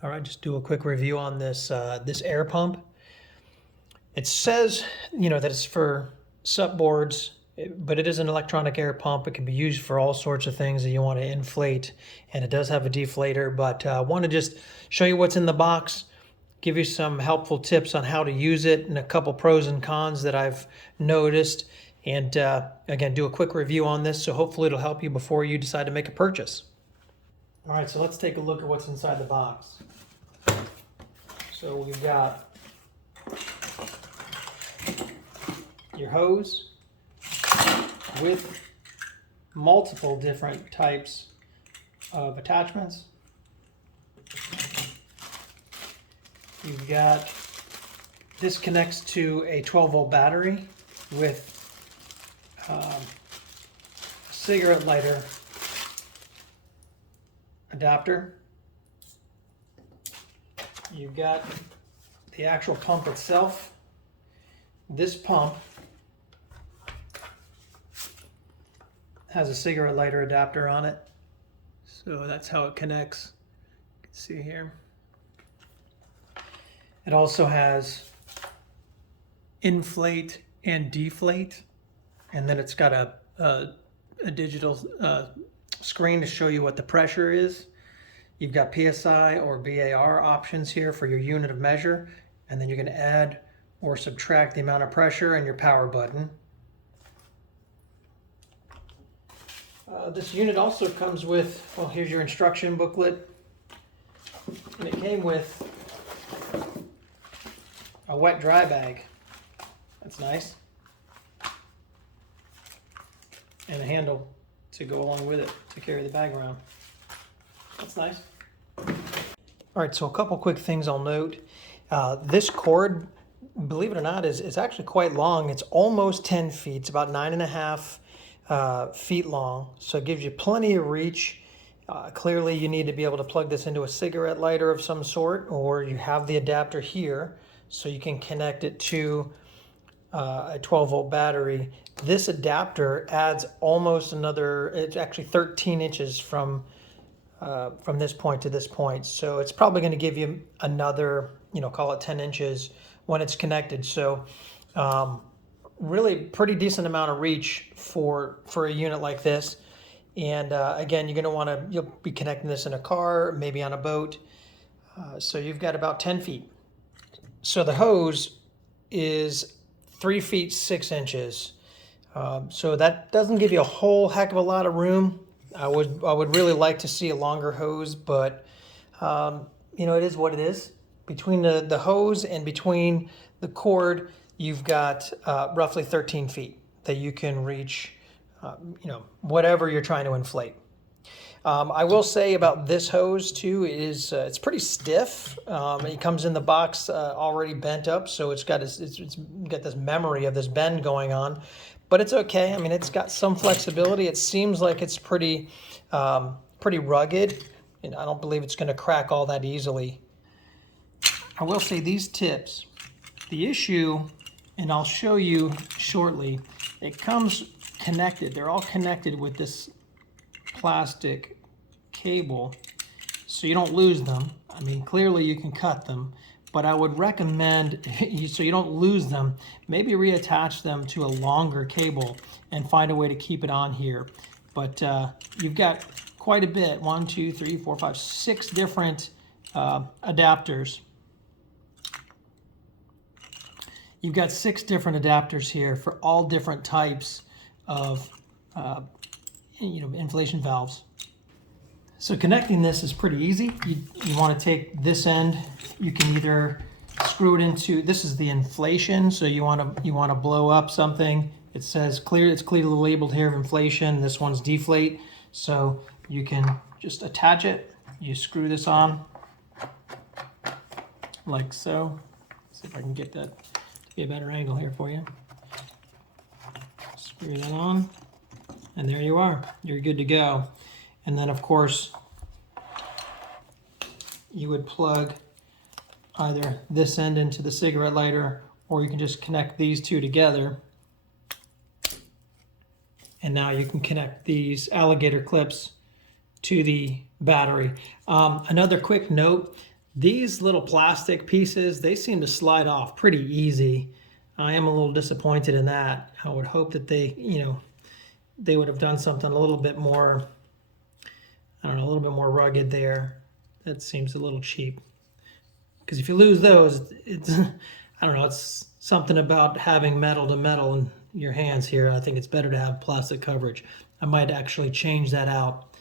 All right, just do a quick review on this this air pump. It says, that it's for S.U.P boards, but it is an electronic air pump. It can be used for all sorts of things that you want to inflate, and it does have a deflator. But I want to just show you what's in the box, give you some helpful tips on how to use it, and a couple pros and cons that I've noticed. And again, do a quick review on this, so hopefully it'll help you before you decide to make a purchase. All right, so let's take a look at what's inside the box. So we've got your hose with multiple different types of attachments. You've got, this connects to a 12-volt battery with a cigarette lighter adapter. You've got the actual pump itself. This pump has a cigarette lighter adapter on it. So that's how it connects. You can see here. It also has inflate and deflate. And then it's got a digital screen to show you what the pressure is. You've got PSI or BAR options here for your unit of measure, and then you can add or subtract the amount of pressure and your power button. This unit also comes with, well, here's your instruction booklet, and it came with a wet dry bag. That's nice. And a handle to go along with it to carry the bag around. That's nice. All right, so a couple quick things I'll note. This cord, believe it or not, is actually quite long. It's almost 10 feet. It's about 9.5 feet long, so it gives you plenty of reach. Clearly, you need to be able to plug this into a cigarette lighter of some sort, or you have the adapter here, so you can connect it to a 12-volt battery. This adapter adds almost another, it's actually 13 inches from this point to this point. So it's probably going to give you another, call it 10 inches when it's connected. So really pretty decent amount of reach for a unit like this. And again, you'll be connecting this in a car, maybe on a boat. So you've got about 10 feet. So the hose is 3 feet 6 inches. So that doesn't give you a whole heck of a lot of room. I would really like to see a longer hose, but it is what it is. Between the hose and between the cord, you've got roughly 13 feet that you can reach, whatever you're trying to inflate. I will say about this hose too, it's pretty stiff. It comes in the box already bent up, so it's got this memory of this bend going on. But it's okay. I mean, it's got some flexibility. It seems like it's pretty rugged, and I don't believe it's going to crack all that easily. I will say these tips, the issue, and I'll show you shortly, it comes connected. They're all connected with this plastic cable, so you don't lose them. I mean, clearly you can cut them, but I would recommend, so you don't lose them, maybe reattach them to a longer cable and find a way to keep it on here. But you've got quite a bit, 1, 2, 3, 4, 5, 6 different adapters. You've got 6 different adapters here for all different types of inflation valves. So connecting this is pretty easy. You want to take this end. You can either screw it into, this is the inflation, so you want to blow up something. It says clear, it's clearly labeled here, inflation. This one's deflate. So you can just attach it. You screw this on like so. See if I can get that to be a better angle here for you. Screw that on, and there you are. You're good to go. And then, of course, you would plug either this end into the cigarette lighter, or you can just connect these two together. And now you can connect these alligator clips to the battery. Another quick note, These little plastic pieces, they seem to slide off pretty easy. I am a little disappointed in that. I would hope that they, they would have done something a little bit more, I don't know, a little bit more rugged there. That seems a little cheap. Because if you lose those, it's, I don't know, it's something about having metal to metal in your hands here. I think it's better to have plastic coverage. I might actually change that out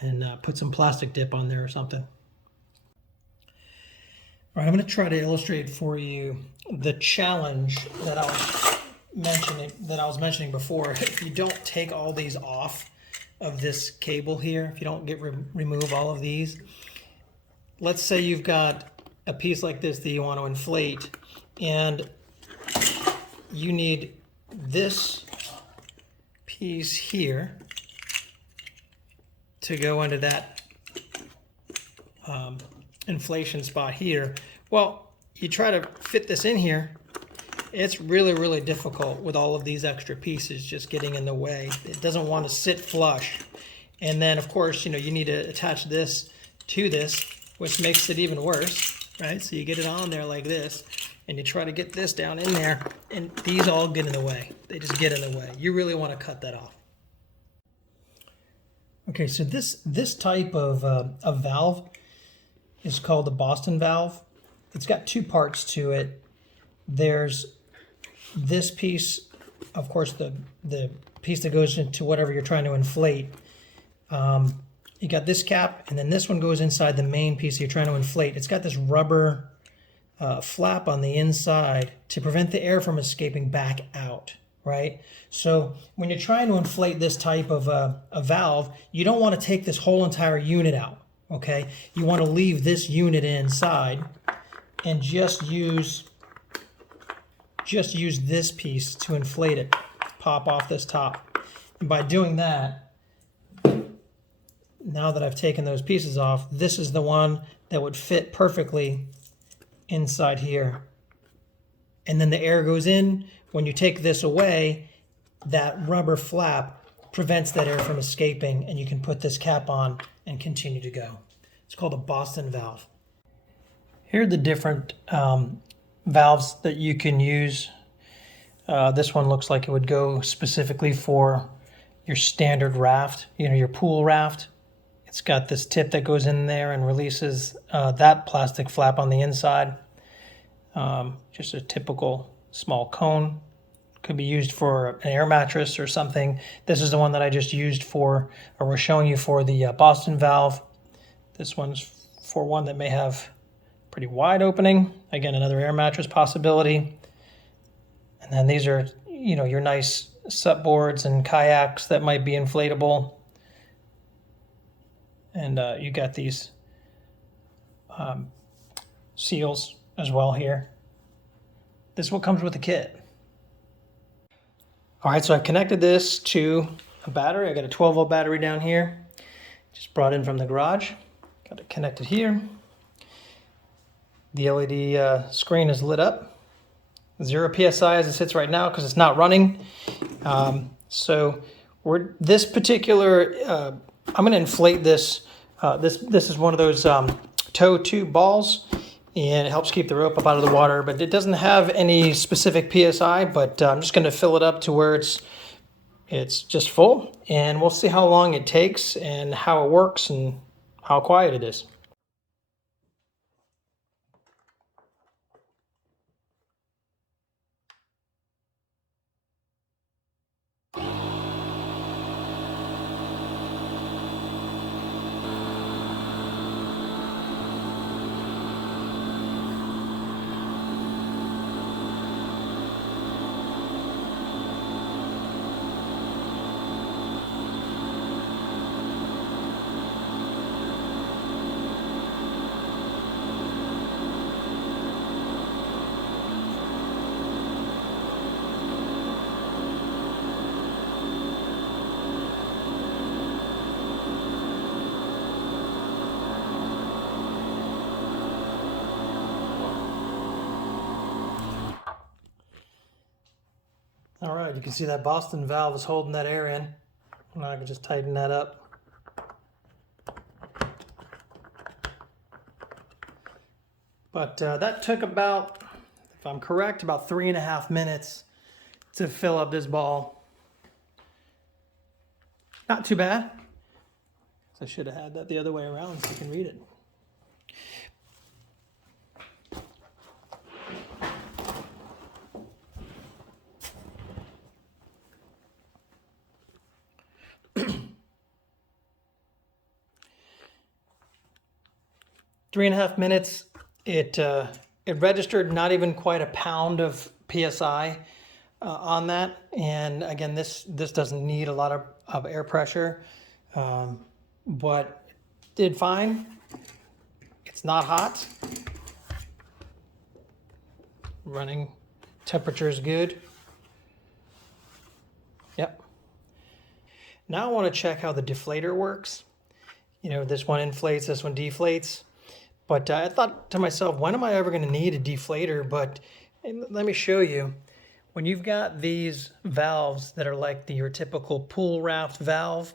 and put some plastic dip on there or something. All right, I'm going to try to illustrate for you the challenge that I was mentioning before. If you don't take all these off of this cable here, if you don't remove all of these, let's say you've got a piece like this that you want to inflate, and you need this piece here to go into that inflation spot here. Well, you try to fit this in here, it's really, really difficult with all of these extra pieces just getting in the way. It doesn't want to sit flush. And then, of course, you need to attach this to this, which makes it even worse, right? So you get it on there like this, and you try to get this down in there, and these all get in the way. They just get in the way. You really want to cut that off. Okay, so this type of valve is called the Boston valve. It's got two parts to it. There's this piece, of course, the piece that goes into whatever you're trying to inflate. You got this cap, and then this one goes inside the main piece you're trying to inflate. It's got this rubber flap on the inside to prevent the air from escaping back out, right? So when you're trying to inflate this type of a valve, you don't want to take this whole entire unit out. Okay, you want to leave this unit inside and just use this piece to inflate it, pop off this top. And by doing that, now that I've taken those pieces off, this is the one that would fit perfectly inside here. And then the air goes in. When you take this away, that rubber flap prevents that air from escaping, and you can put this cap on and continue to go. It's called a Boston valve. Here are the different valves that you can use. This one looks like it would go specifically for your standard raft, your pool raft. It's got this tip that goes in there and releases that plastic flap on the inside. Just a typical small cone. Could be used for an air mattress or something. This is the one that I just used for, or we're showing you for the Boston valve. This one's for one that may have pretty wide opening. Again, another air mattress possibility. And then these are, your nice S.U.P boards and kayaks that might be inflatable. And you got these seals as well here. This is what comes with the kit. All right, so I've connected this to a battery. I got a 12-volt battery down here. Just brought in from the garage. Got it connected here. The LED screen is lit up. 0 PSI as it sits right now because it's not running. So this particular, I'm going to inflate this. This is one of those tow tube balls, and it helps keep the rope up out of the water, but it doesn't have any specific PSI, but I'm just going to fill it up to where it's just full, and we'll see how long it takes and how it works and how quiet it is. All right, you can see that Boston valve is holding that air in. Now I can just tighten that up. But that took about, if I'm correct, about 3.5 minutes to fill up this ball. Not too bad. I should have had that the other way around so you can read it. Three and a half minutes. It registered not even quite a pound of PSI on that. And again, this doesn't need a lot of air pressure, but did fine. It's not hot. Running temperature is good. Yep. Now I want to check how the deflator works. You know, this one inflates, this one deflates. But I thought to myself, when am I ever going to need a deflator? But let me show you. When you've got these valves that are like your typical pool raft valve,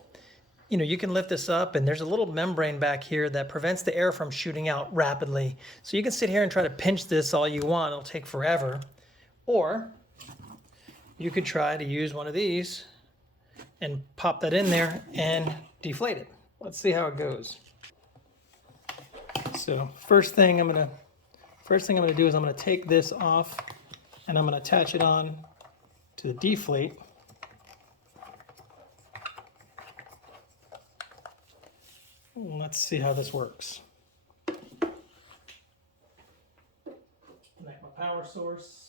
you know, you can lift this up and there's a little membrane back here that prevents the air from shooting out rapidly. So you can sit here and try to pinch this all you want. It'll take forever. Or you could try to use one of these and pop that in there and deflate it. Let's see how it goes. So first thing I'm gonna do is I'm gonna take this off and I'm gonna attach it on to the deflate. Let's see how this works. Connect my power source.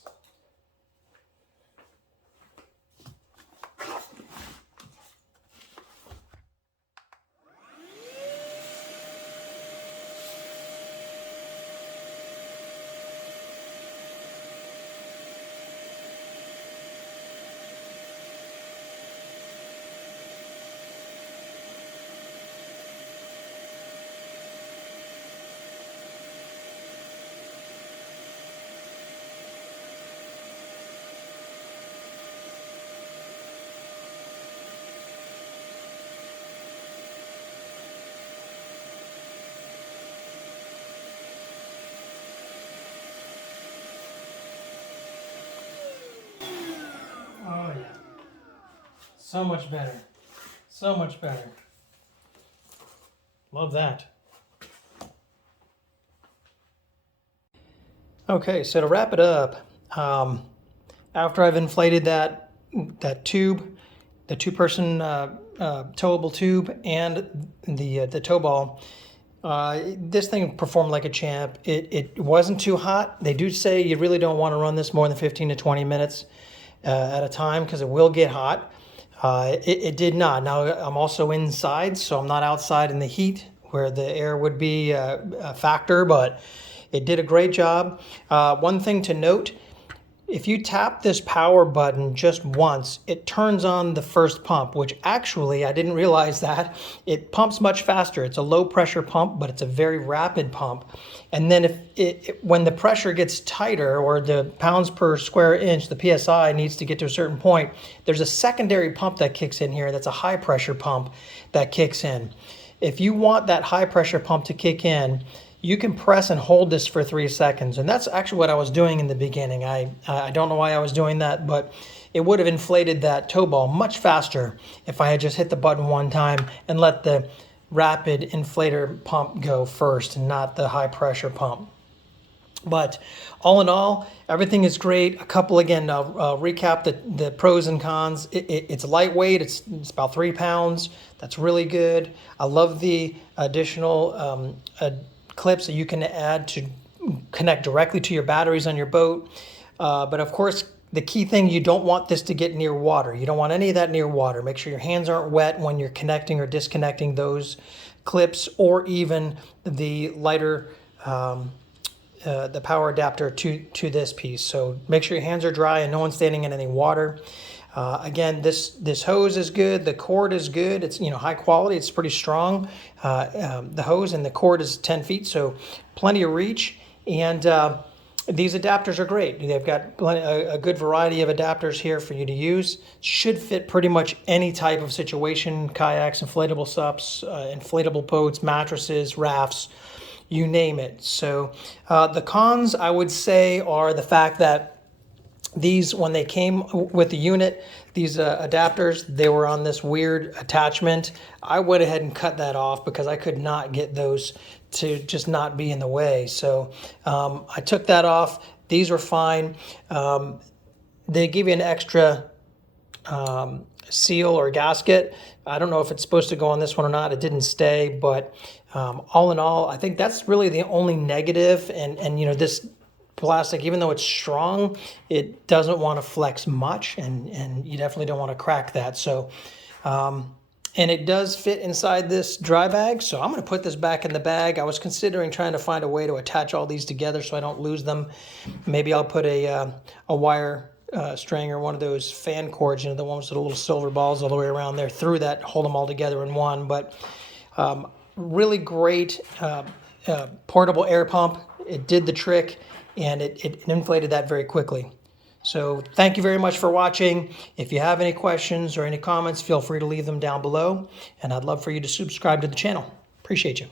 Oh yeah, so much better, so much better. Love that. Okay, so to wrap it up, after I've inflated that tube, the two-person towable tube, and the tow ball, this thing performed like a champ. It wasn't too hot. They do say you really don't want to run this more than 15 to 20 minutes at a time because it will get hot. It did not. Now I'm also inside, so I'm not outside in the heat where the air would be a factor, but it did a great job. One thing to note, if you tap this power button just once, it turns on the first pump, which actually, I didn't realize that. It pumps much faster. It's a low pressure pump, but it's a very rapid pump. And then when the pressure gets tighter, or the pounds per square inch, the PSI needs to get to a certain point, there's a secondary pump that kicks in here. That's a high pressure pump that kicks in. If you want that high pressure pump to kick in, you can press and hold this for 3 seconds. And that's actually what I was doing in the beginning. I don't know why I was doing that, but it would have inflated that tow ball much faster if I had just hit the button one time and let the rapid inflator pump go first and not the high pressure pump. But all in all, everything is great. A couple, again, I'll recap the pros and cons. It's lightweight. It's about 3 pounds. That's really good. I love the additional clips that you can add to connect directly to your batteries on your boat. But of course, the key thing, you don't want this to get near water. You don't want any of that near water. Make sure your hands aren't wet when you're connecting or disconnecting those clips, or even the lighter, the power adapter to this piece. So make sure your hands are dry and no one's standing in any water. Again, this hose is good. The cord is good. It's, you know, high quality. It's pretty strong. The hose and the cord is 10 feet, so plenty of reach. And these adapters are great. They've got a good variety of adapters here for you to use. Should fit pretty much any type of situation: kayaks, inflatable SUPs, inflatable boats, mattresses, rafts. you name it. So the cons, I would say, are the fact that these, when they came with the unit, these adapters, they were on this weird attachment. I went ahead and cut that off because I could not get those to just not be in the way. So I took that off. These were fine. They give you an extra seal or gasket. I don't know if it's supposed to go on this one or not. It didn't stay, but all in all, I think that's really the only negative. And you know, this plastic, even though it's strong, it doesn't want to flex much, and you definitely don't want to crack that. So and it does fit inside this dry bag, so I'm going to put this back in the bag. I was considering trying to find a way to attach all these together so I don't lose them. Maybe I'll put a wire string or one of those fan cords, you know, the ones with the little silver balls all the way around there, through that, hold them all together in one. But really great portable air pump. It did the trick, and it inflated that very quickly. So thank you very much for watching. If you have any questions or any comments, feel free to leave them down below, and I'd love for you to subscribe to the channel. Appreciate you.